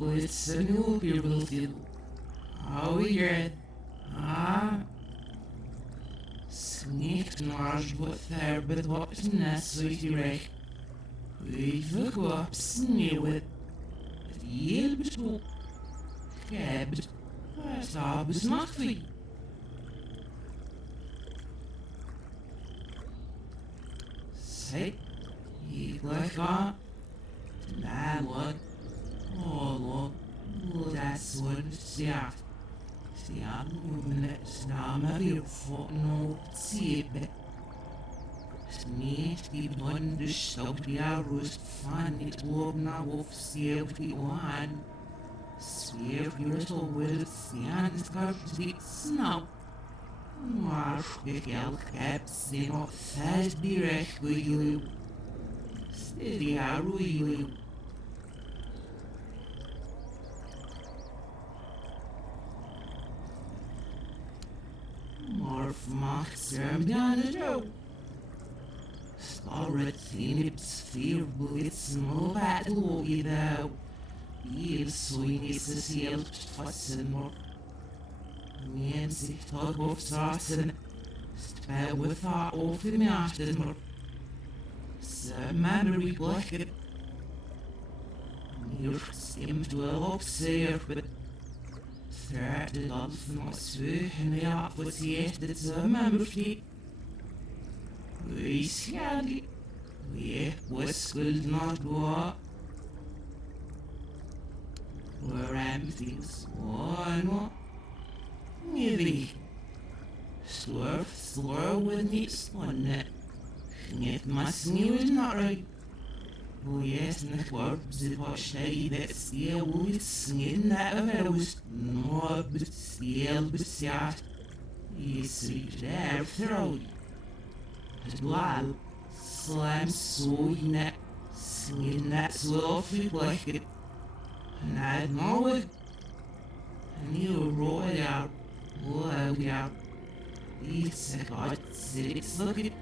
It's a new people feel. How weird. Ah. Sneakt naar wat verbed wat nes uit die recht. Even kwap sneeuwt. Het heel bestoel. Gebt. Het hebben smacht wie. Zeg. Ik leg aan. La lot. Oh lot. That's what it's yeah. Ja, men snamen weer voor nog zeep. Sneed die blonde stoot ja rust van het woord naar of zeep die aan. Zweef je zo wil het zijn scherp die snauw. Maar ik heb ze nog vast direct voor jullie. Steady ja jullie. Morph macht serm gerne Joe. Starret Philips fear blitz no battle though. Ihr swing is a seal fassen more. Men sich tag auf Straßen. Spell with our off in the more. Some memory black. You're sim to a lock sair, but Third dolphin was en ja, wat je echt het membership. Wees ja die. We was good not go. We're empties. One. Maybe. Slurf with niks on it. Niet mas nieuw not right. Oh yes, net worps it was shady that steel would skin that was no but steel but yeah. Yes, there throw. Lal, slam so net skin that slow feet like it. And I'd know it. And you roll it out. Well, yeah. It's a god six look it.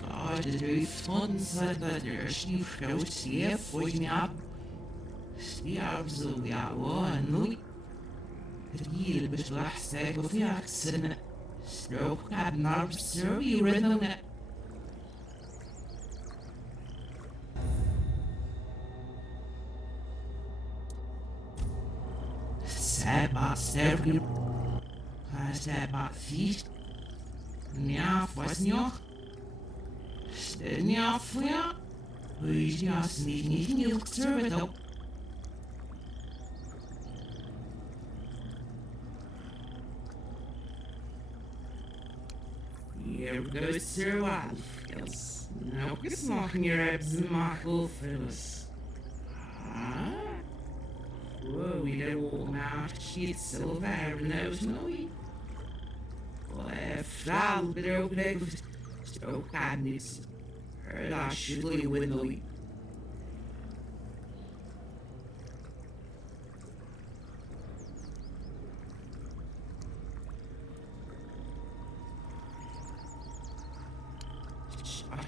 God, het heeft van dat er stief groot zeer voor me op. Stief zo ja, en nooit. Het hele beslag zeg of ja, ik strook heb naar zo hier dan het. Seba sterven. Seba vies. Ja, was nog. Ja, voor ja. Wees ja, niet heel terug op. Here goes Sir Wildfields. Nou, ik mag hier hebben ze makkelijk vullen. Ah? Wow, we don't want shit silver, no. Vrouw, er ook even. Zo kan niet. Daar zullen we winnen.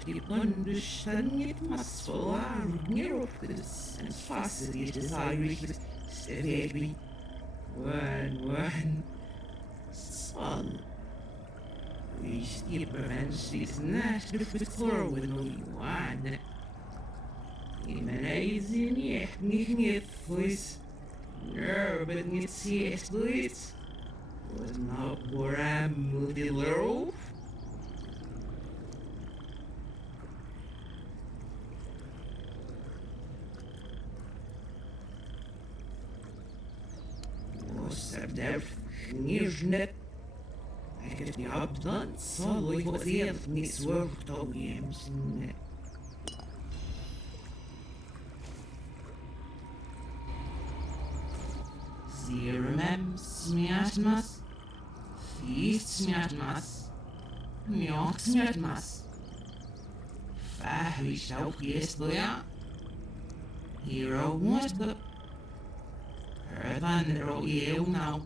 Die onderstand niet mas verlaten hierop is en vast is eigenlijk steady. One. Son. Is die preventie is naast de vertrouwen with no one. In mijn eigen niet voice. No, but niet seriously. Was not where I'm multi-literal. Was daar niet. Ik heb niet opgedaan, zo ik was heel niet zorgd over hem. Zero smiatmas, feast smiatmas, milk smiatmas. Fahri zou gisteren, hero was the. Herdan er heel nou.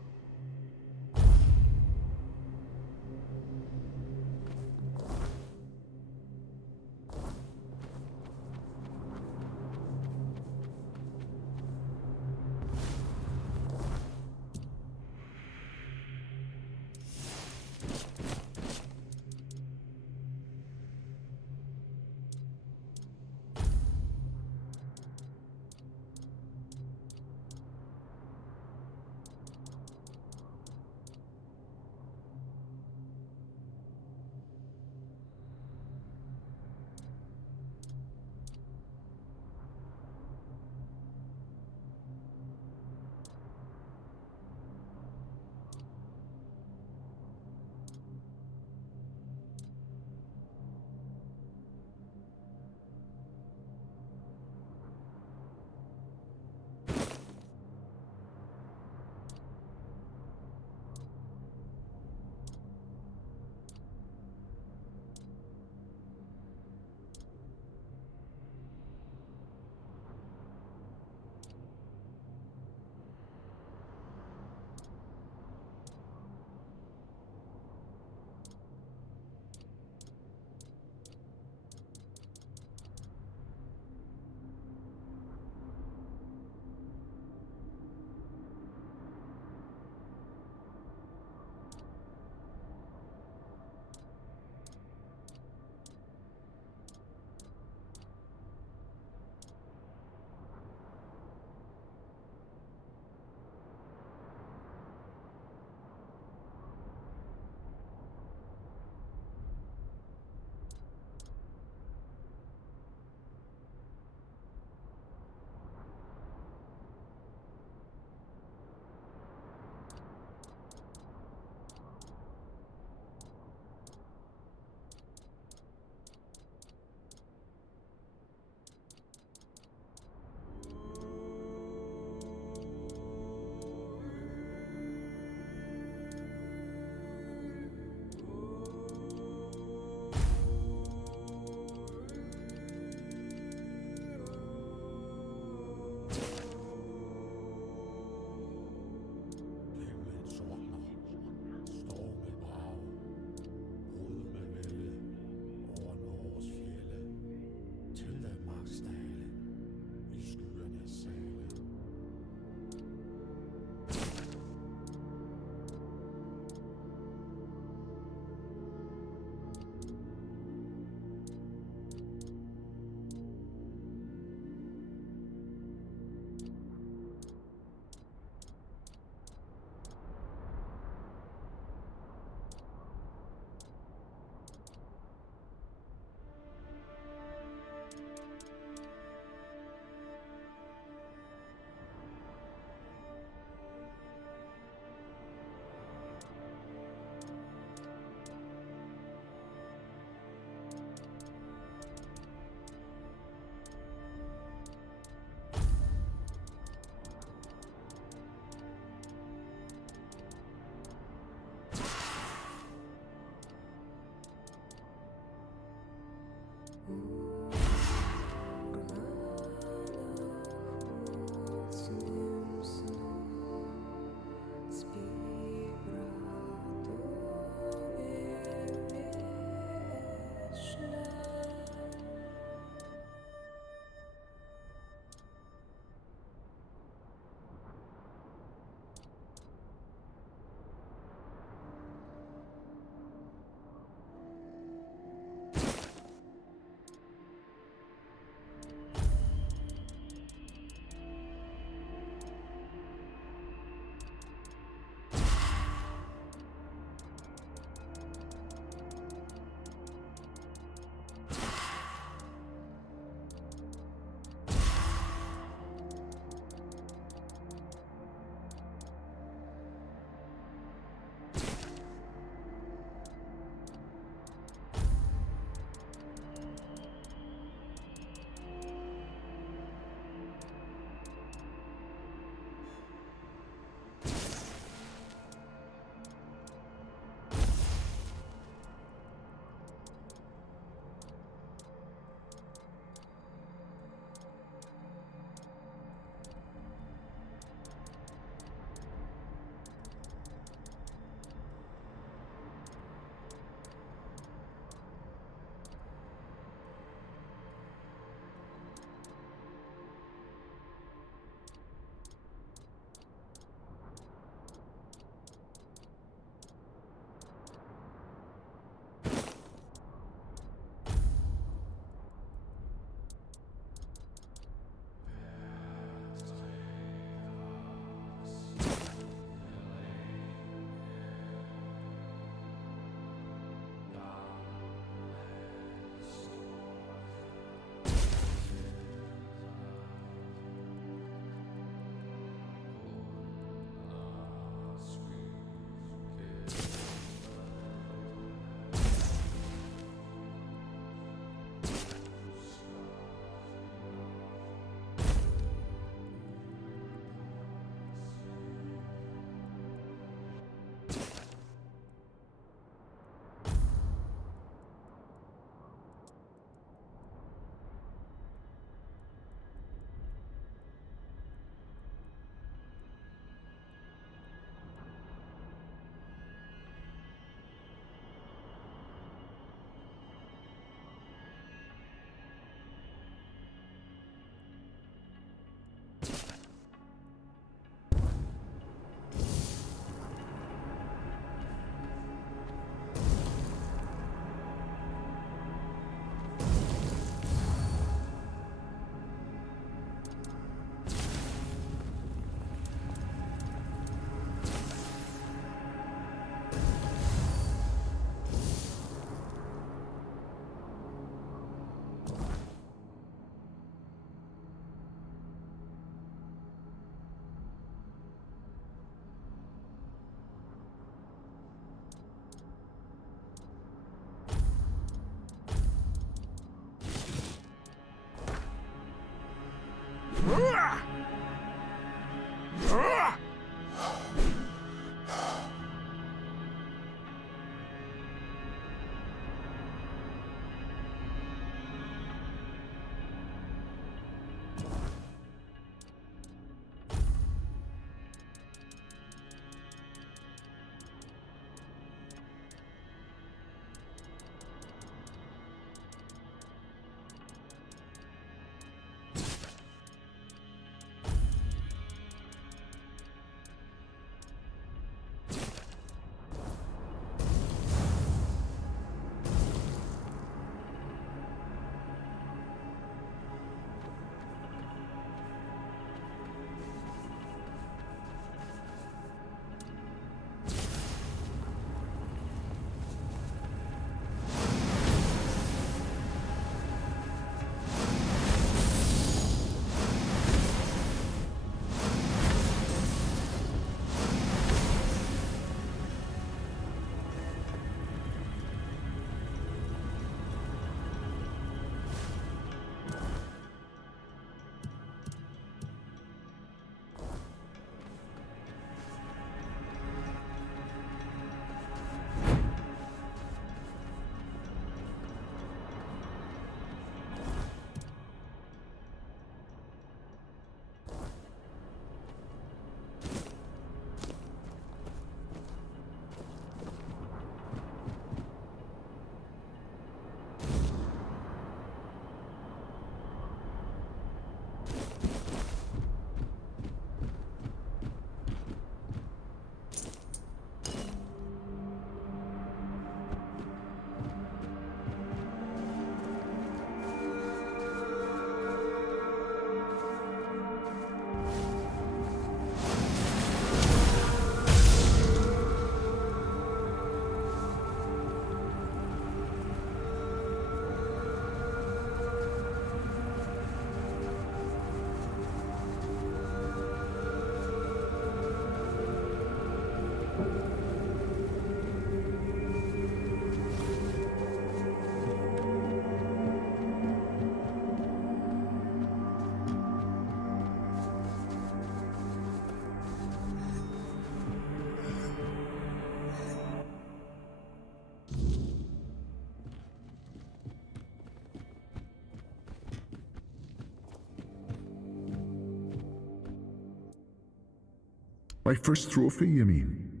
My first trophy, you mean?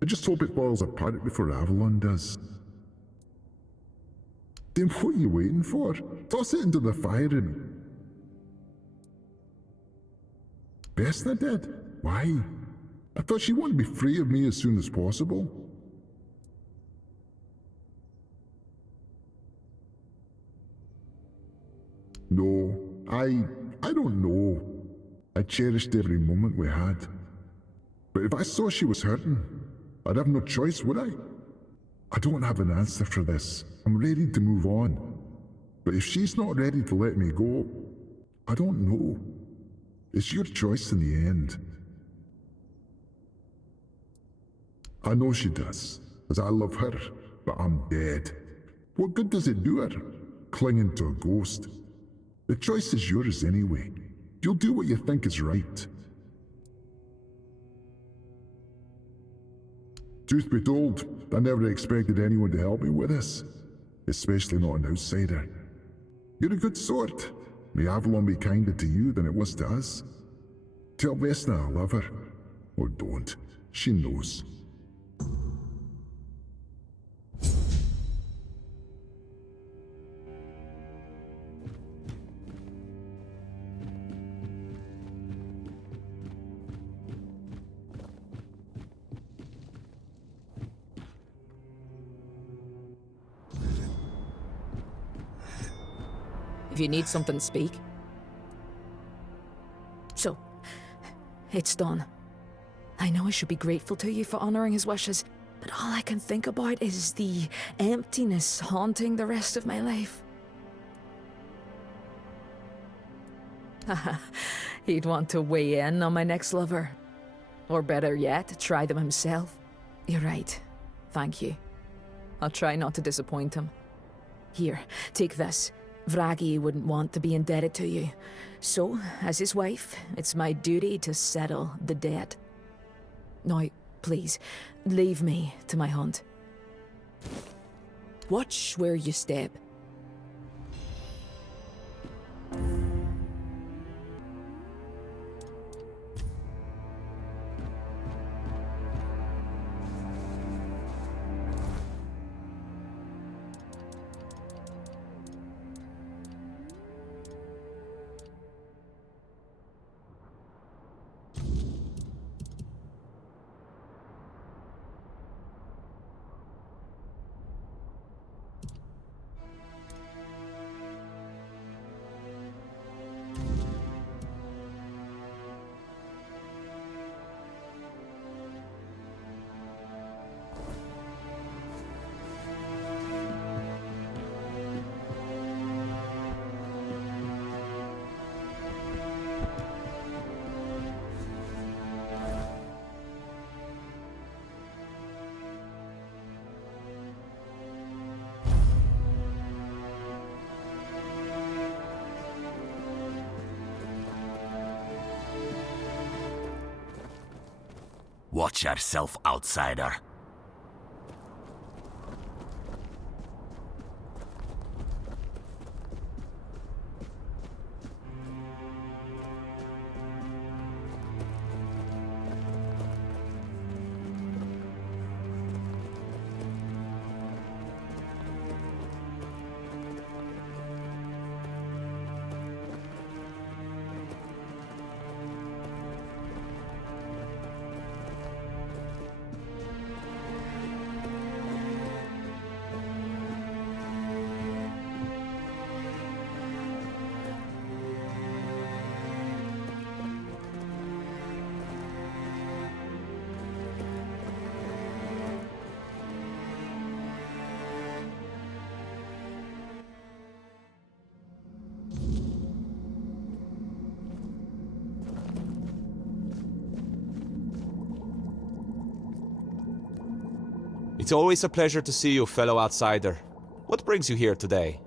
I just hope it boils apart before Avalon does. Then what are you waiting for? Toss it into the fire and... Vesna did? Why? I thought she wanted to be free of me as soon as possible. No, I don't know. I cherished every moment we had. But if I saw she was hurting, I'd have no choice, would I? I don't have an answer for this. I'm ready to move on. But if she's not ready to let me go, I don't know. It's your choice in the end. I know she does, as I love her, but I'm dead. What good does it do her, clinging to a ghost? The choice is yours anyway. You'll do what you think is right. Truth be told, I never expected anyone to help me with this, especially not an outsider. You're a good sort. May Avalon be kinder to you than it was to us. Tell Vesna I love her. Or don't. She knows. If you need something, speak. So, it's done. I know I should be grateful to you for honoring his wishes, but all I can think about is the emptiness haunting the rest of my life. Haha, he'd want to weigh in on my next lover. Or better yet, try them himself. You're right. Thank you. I'll try not to disappoint him. Here, take this. Vragi wouldn't want to be indebted to you. So, as his wife, it's my duty to settle the debt. Now, please, leave me to my hunt. Watch where you step. Watch yourself, outsider. It's always a pleasure to see you, fellow outsider. What brings you here today?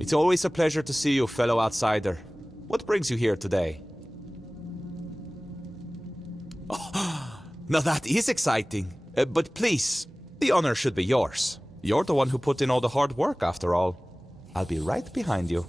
It's always a pleasure to see you, fellow outsider. What brings you here today? Oh, now that is exciting. But please, the honor should be yours. You're the one who put in all the hard work, after all. I'll be right behind you.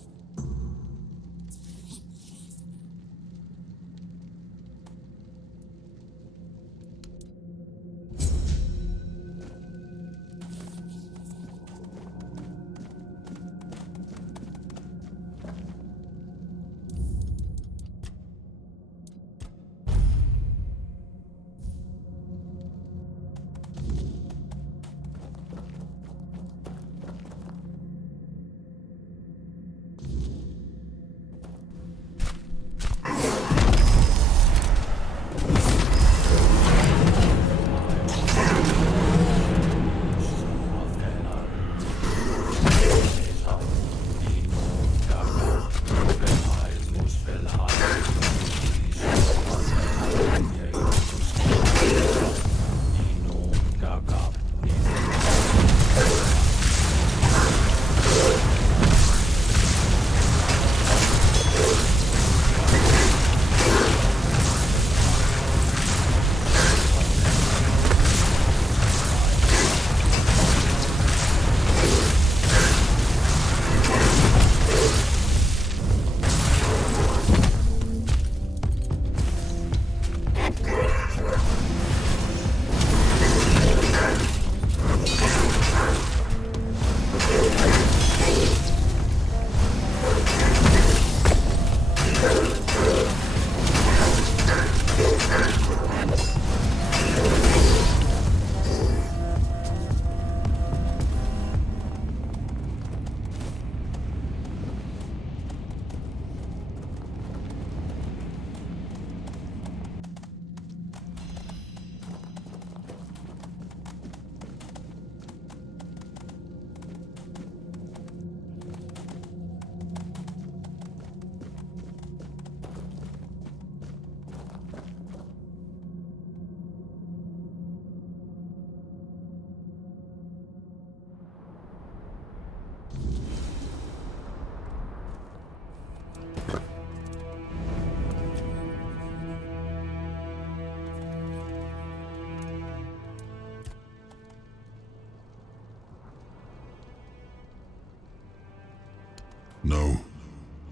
No.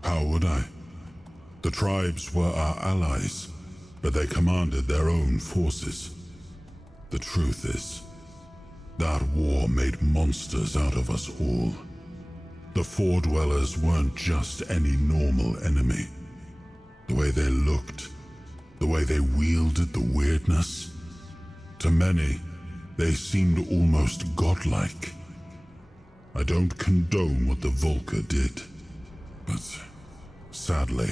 How would I? The tribes were our allies, but they commanded their own forces. The truth is, that war made monsters out of us all. The Four Dwellers weren't just any normal enemy. The way they looked, the way they wielded the weirdness. To many, they seemed almost godlike. I don't condone what the Volker did, but sadly,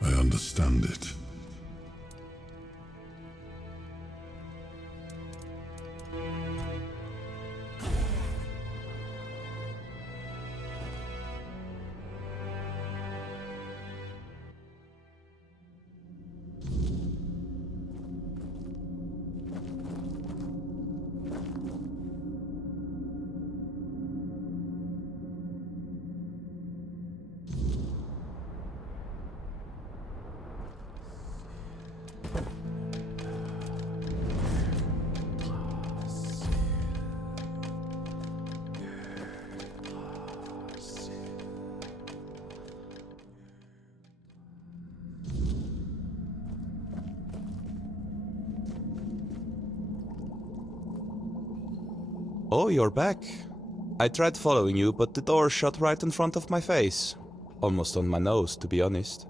I understand it. Oh, you're back. I tried following you, but the door shut right in front of my face. Almost on my nose, to be honest.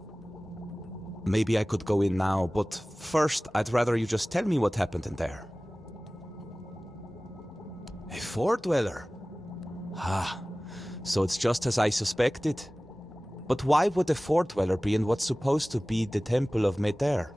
Maybe I could go in now, but first I'd rather you just tell me what happened in there. A Four Dweller? Ah, so it's just as I suspected. But why would a Four Dweller be in what's supposed to be the Temple of Meter?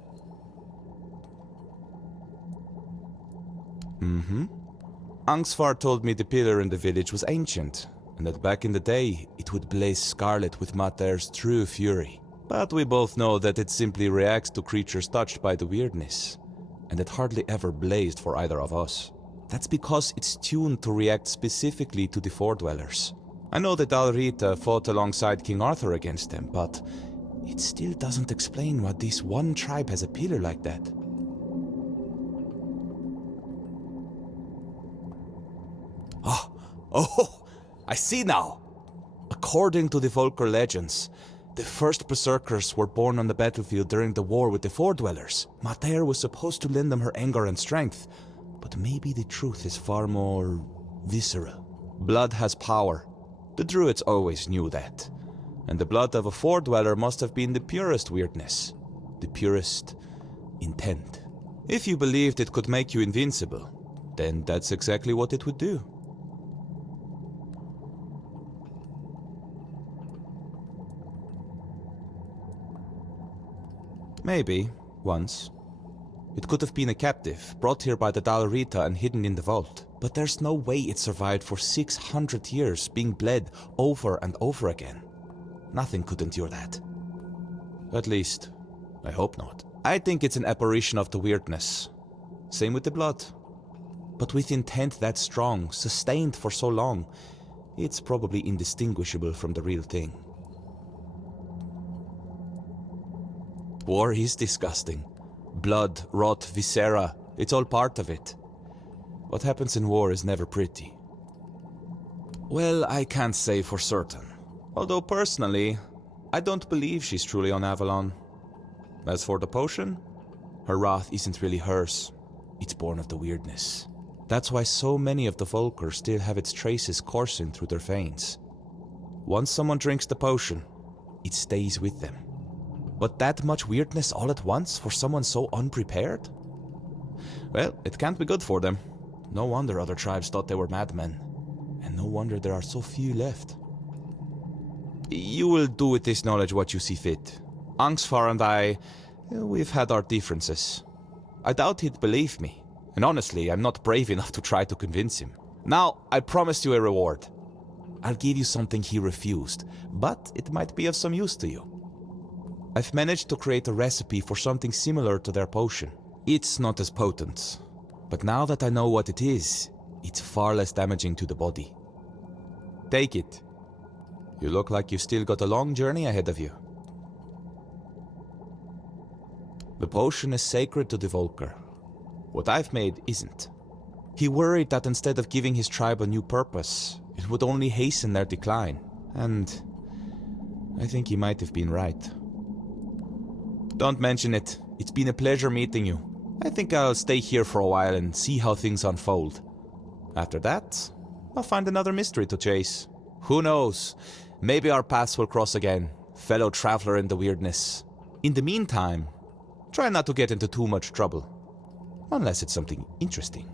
Angsvar told me the pillar in the village was ancient, and that back in the day it would blaze scarlet with Mater's true fury. But we both know that it simply reacts to creatures touched by the weirdness, and it hardly ever blazed for either of us. That's because it's tuned to react specifically to the Four Dwellers. I know that Alrita fought alongside King Arthur against them, but it still doesn't explain why this one tribe has a pillar like that. Oh, I see now! According to the Volker legends, the first berserkers were born on the battlefield during the war with the Fordwellers. Mater was supposed to lend them her anger and strength, but maybe the truth is far more visceral. Blood has power. The Druids always knew that. And the blood of a Fordweller must have been the purest weirdness, the purest intent. If you believed it could make you invincible, then that's exactly what it would do. Maybe, once. It could have been a captive, brought here by the Dalrita and hidden in the vault. But there's no way it survived for 600 years, being bled over and over again. Nothing could endure that. At least, I hope not. I think it's an apparition of the weirdness. Same with the blood. But with intent that strong, sustained for so long, it's probably indistinguishable from the real thing. War is disgusting. Blood, rot, viscera, it's all part of it. What happens in war is never pretty. Well, I can't say for certain. Although personally, I don't believe she's truly on Avalon. As for the potion, her wrath isn't really hers. It's born of the weirdness. That's why so many of the Volker still have its traces coursing through their veins. Once someone drinks the potion, it stays with them. But that much weirdness all at once for someone so unprepared? Well, it can't be good for them. No wonder other tribes thought they were madmen. And no wonder there are so few left. You will do with this knowledge what you see fit. Angsvar and I, we've had our differences. I doubt he'd believe me. And honestly, I'm not brave enough to try to convince him. Now, I promised you a reward. I'll give you something he refused, but it might be of some use to you. I've managed to create a recipe for something similar to their potion. It's not as potent, but now that I know what it is, it's far less damaging to the body. Take it. You look like you've still got a long journey ahead of you. The potion is sacred to the Volker. What I've made isn't. He worried that instead of giving his tribe a new purpose, it would only hasten their decline. And I think he might have been right. Don't mention it. It's been a pleasure meeting you. I think I'll stay here for a while and see how things unfold. After that, I'll find another mystery to chase. Who knows? Maybe our paths will cross again, fellow traveler in the weirdness. In the meantime, try not to get into too much trouble. Unless it's something interesting.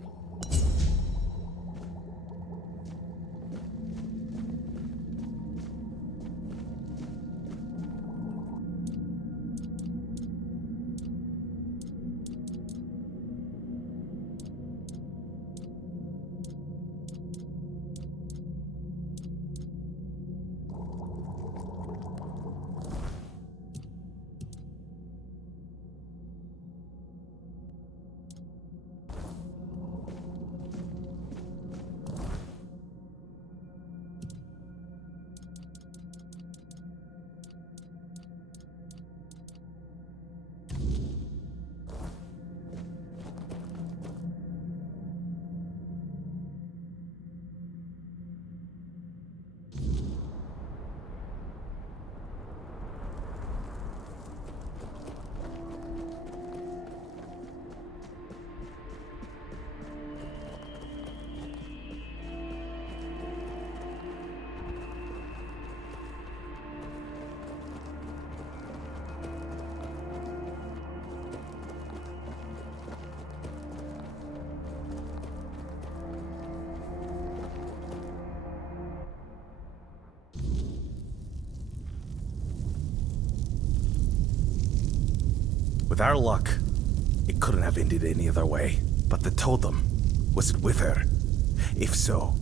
With our luck, it couldn't have ended any other way. But the totem, was it with her? If so,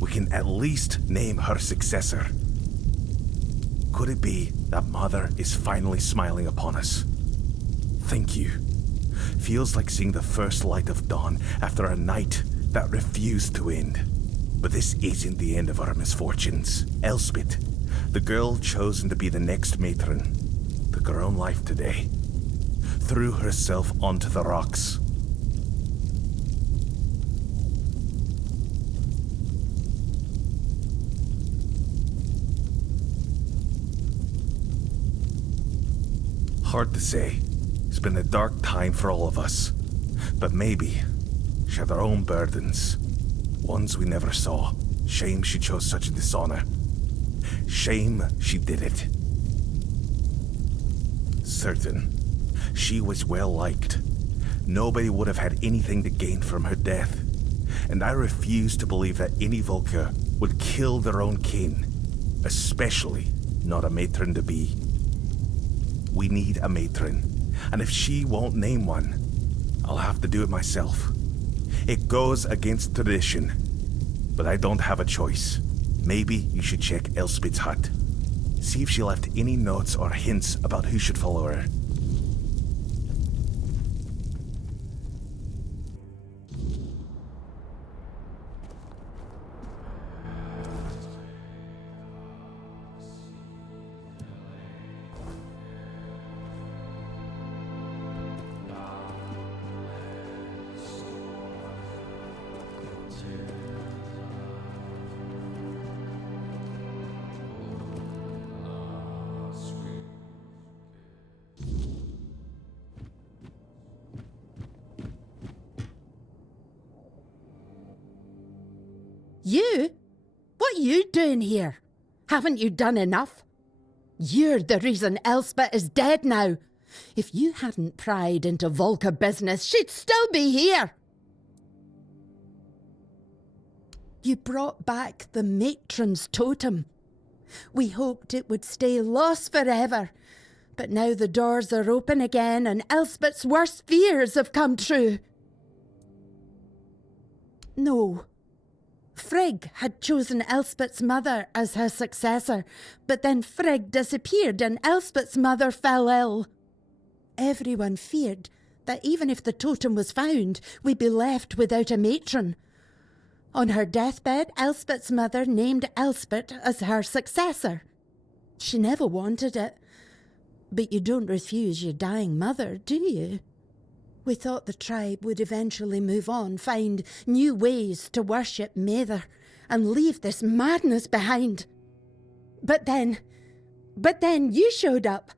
we can at least name her successor. Could it be that Mother is finally smiling upon us? Thank you. Feels like seeing the first light of dawn after a night that refused to end. But this isn't the end of our misfortunes. Elspeth, the girl chosen to be the next matron, took her own life today. Threw herself onto the rocks. Hard to say. It's been a dark time for all of us. But maybe she had her own burdens. Ones we never saw. Shame she chose such a dishonor. Shame she did it. Certain. She was well liked. Nobody would have had anything to gain from her death. And I refuse to believe that any Volker would kill their own kin. Especially not a matron-to-be. We need a matron. And if she won't name one, I'll have to do it myself. It goes against tradition. But I don't have a choice. Maybe you should check Elspeth's hut. See if she left any notes or hints about who should follow her. You? What are you doing here? Haven't you done enough? You're the reason Elspeth is dead now. If you hadn't pried into Volker business, she'd still be here. You brought back the matron's totem. We hoped it would stay lost forever. But now the doors are open again and Elspeth's worst fears have come true. No. Frigg had chosen Elspeth's mother as her successor, but then Frigg disappeared and Elspeth's mother fell ill. Everyone feared that even if the totem was found, we'd be left without a matron. On her deathbed, Elspeth's mother named Elspeth as her successor. She never wanted it. But you don't refuse your dying mother, do you? We thought the tribe would eventually move on, find new ways to worship Mather, and leave this madness behind. But then you showed up.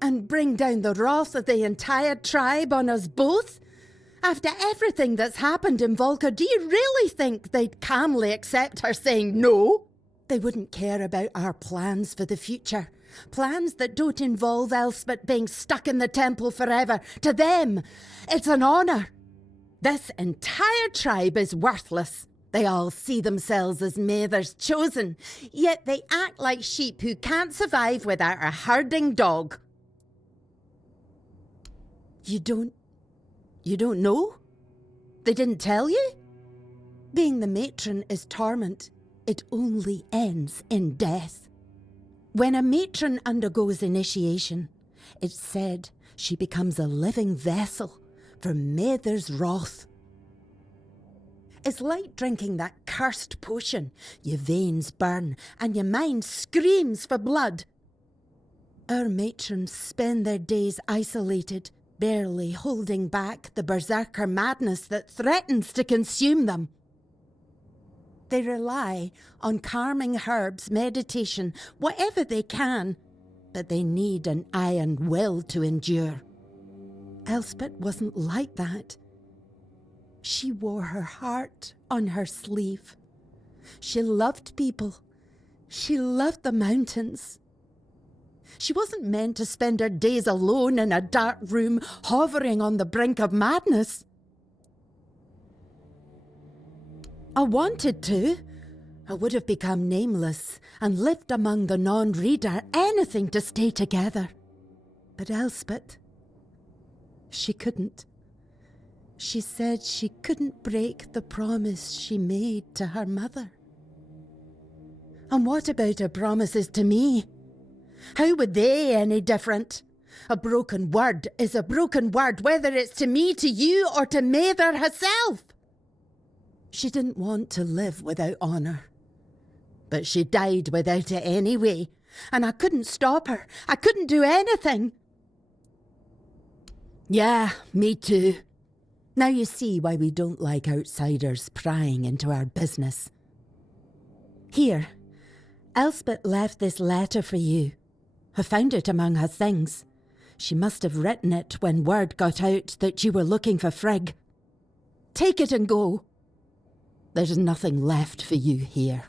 And bring down the wrath of the entire tribe on us both? After everything that's happened in Volker, do you really think they'd calmly accept her saying no? They wouldn't care about our plans for the future. Plans that don't involve Elspeth being stuck in the temple forever. To them, it's an honour. This entire tribe is worthless. They all see themselves as Mather's chosen, yet they act like sheep who can't survive without a herding dog. You don't know? They didn't tell you? Being the matron is torment. It only ends in death. When a matron undergoes initiation, it's said she becomes a living vessel for Mather's wrath. It's like drinking that cursed potion. Your veins burn and your mind screams for blood. Our matrons spend their days isolated, barely holding back the berserker madness that threatens to consume them. They rely on calming herbs, meditation, whatever they can, but they need an iron will to endure. Elspeth wasn't like that. She wore her heart on her sleeve. She loved people. She loved the mountains. She wasn't meant to spend her days alone in a dark room, hovering on the brink of madness. I wanted to. I would have become nameless and lived among the non-reader, anything to stay together. But Elspeth, she couldn't. She said she couldn't break the promise she made to her mother. And what about her promises to me? How were they any different? A broken word is a broken word, whether it's to me, to you, or to Mather herself. She didn't want to live without honour. But she died without it anyway, and I couldn't stop her. I couldn't do anything. Yeah, me too. Now you see why we don't like outsiders prying into our business. Here, Elspeth left this letter for you. I found it among her things. She must have written it when word got out that you were looking for Frigg. Take it and go. There's nothing left for you here.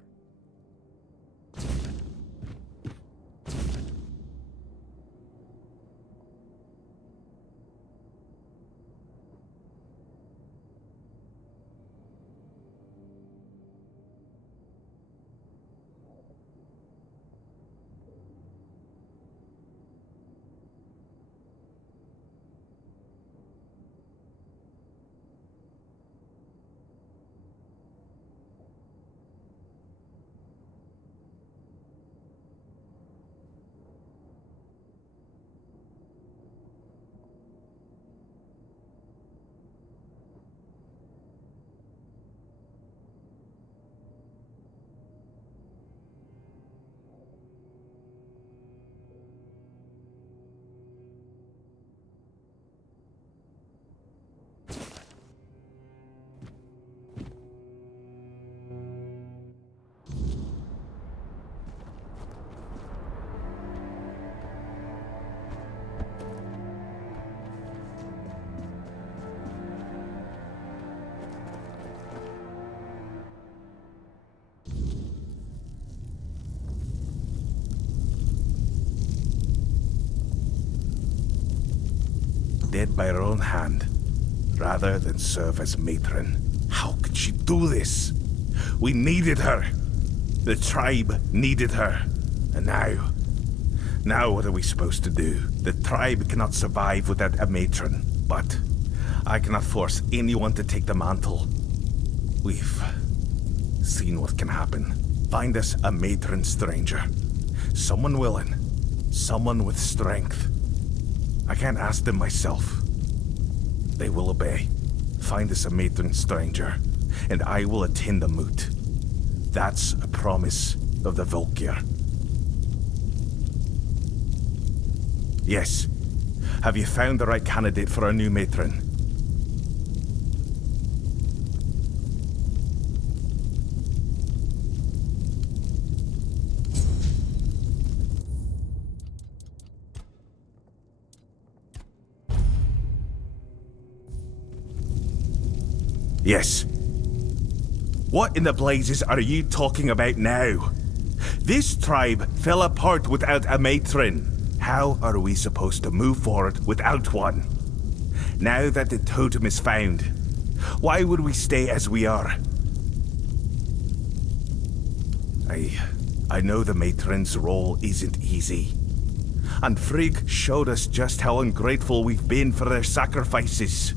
Dead by her own hand, rather than serve as matron. How could she do this? We needed her. The tribe needed her. And now what are we supposed to do? The tribe cannot survive without a matron, but I cannot force anyone to take the mantle. We've seen what can happen. Find us a matron stranger. Someone willing. Someone with strength. I can't ask them myself. They will obey. Find us a matron stranger, and I will attend the moot. That's a promise of the Volkir. Yes. Have you found the right candidate for our new matron? Yes. What in the blazes are you talking about now? This tribe fell apart without a matron. How are we supposed to move forward without one? Now that the totem is found, why would we stay as we are? I know the matron's role isn't easy. And Frigg showed us just how ungrateful we've been for their sacrifices.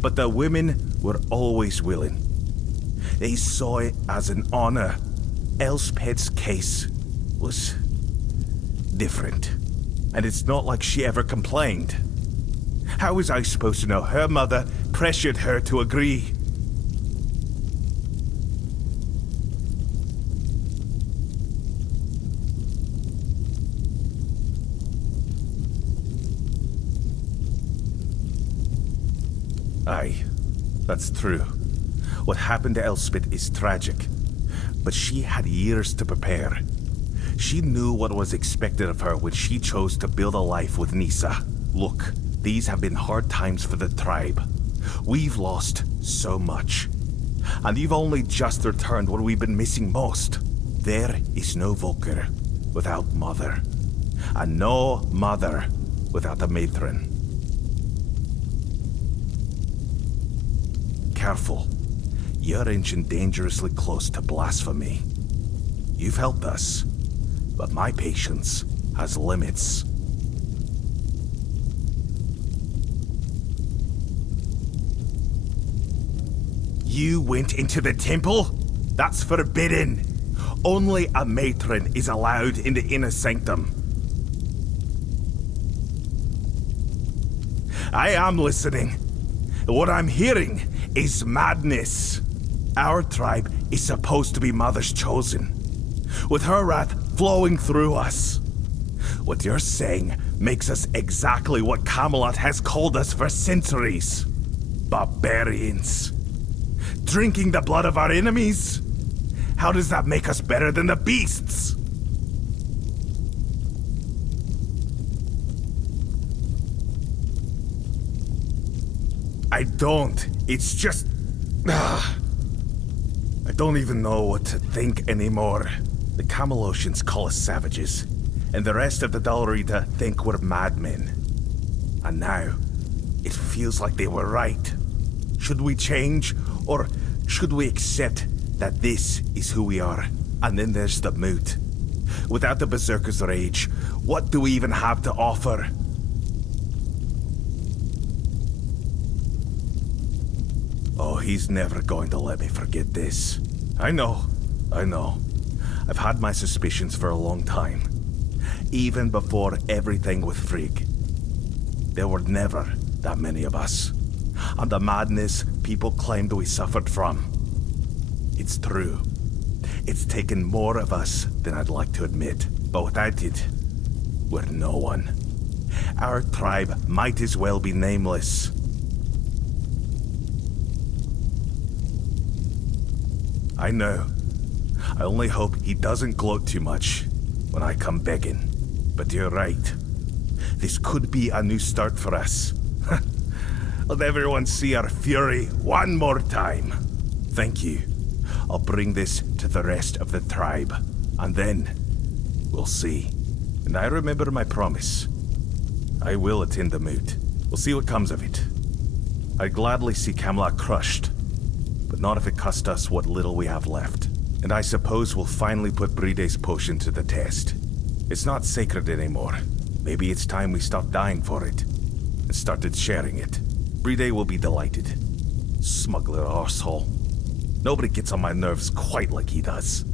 But the women were always willing. They saw it as an honor. Elspeth's case was different. And it's not like she ever complained. How was I supposed to know her mother pressured her to agree? Aye, that's true. What happened to Elspeth is tragic, but she had years to prepare. She knew what was expected of her when she chose to build a life with Nisa. Look, these have been hard times for the tribe. We've lost so much. And you've only just returned what we've been missing most. There is no Volker without Mother. And no Mother without a matron. Careful. You're inching dangerously close to blasphemy. You've helped us, but my patience has limits. You went into the temple? That's forbidden. Only a matron is allowed in the inner sanctum. I am listening. What I'm hearing is madness. Our tribe is supposed to be Mother's chosen, with her wrath flowing through us. What you're saying makes us exactly what Camelot has called us for centuries. Barbarians. Drinking the blood of our enemies? How does that make us better than the beasts? I don't. It's just... I don't even know what to think anymore. The Camelosians call us savages, and the rest of the Dalrita think we're madmen. And now, it feels like they were right. Should we change, or should we accept that this is who we are? And then there's the moot. Without the Berserker's rage, what do we even have to offer? Oh, he's never going to let me forget this. I know. I've had my suspicions for a long time. Even before everything with Frigg. There were never that many of us. And the madness people claimed we suffered from. It's true. It's taken more of us than I'd like to admit. But without it, we're no one. Our tribe might as well be nameless. I know. I only hope he doesn't gloat too much when I come begging. But you're right. This could be a new start for us. Let everyone see our fury one more time. Thank you. I'll bring this to the rest of the tribe. And then, we'll see. And I remember my promise. I will attend the moot. We'll see what comes of it. I'd gladly see Camelot crushed. But not if it cost us what little we have left. And I suppose we'll finally put Bride's potion to the test. It's not sacred anymore. Maybe it's time we stopped dying for it, and started sharing it. Bride will be delighted. Smuggler arsehole. Nobody gets on my nerves quite like he does.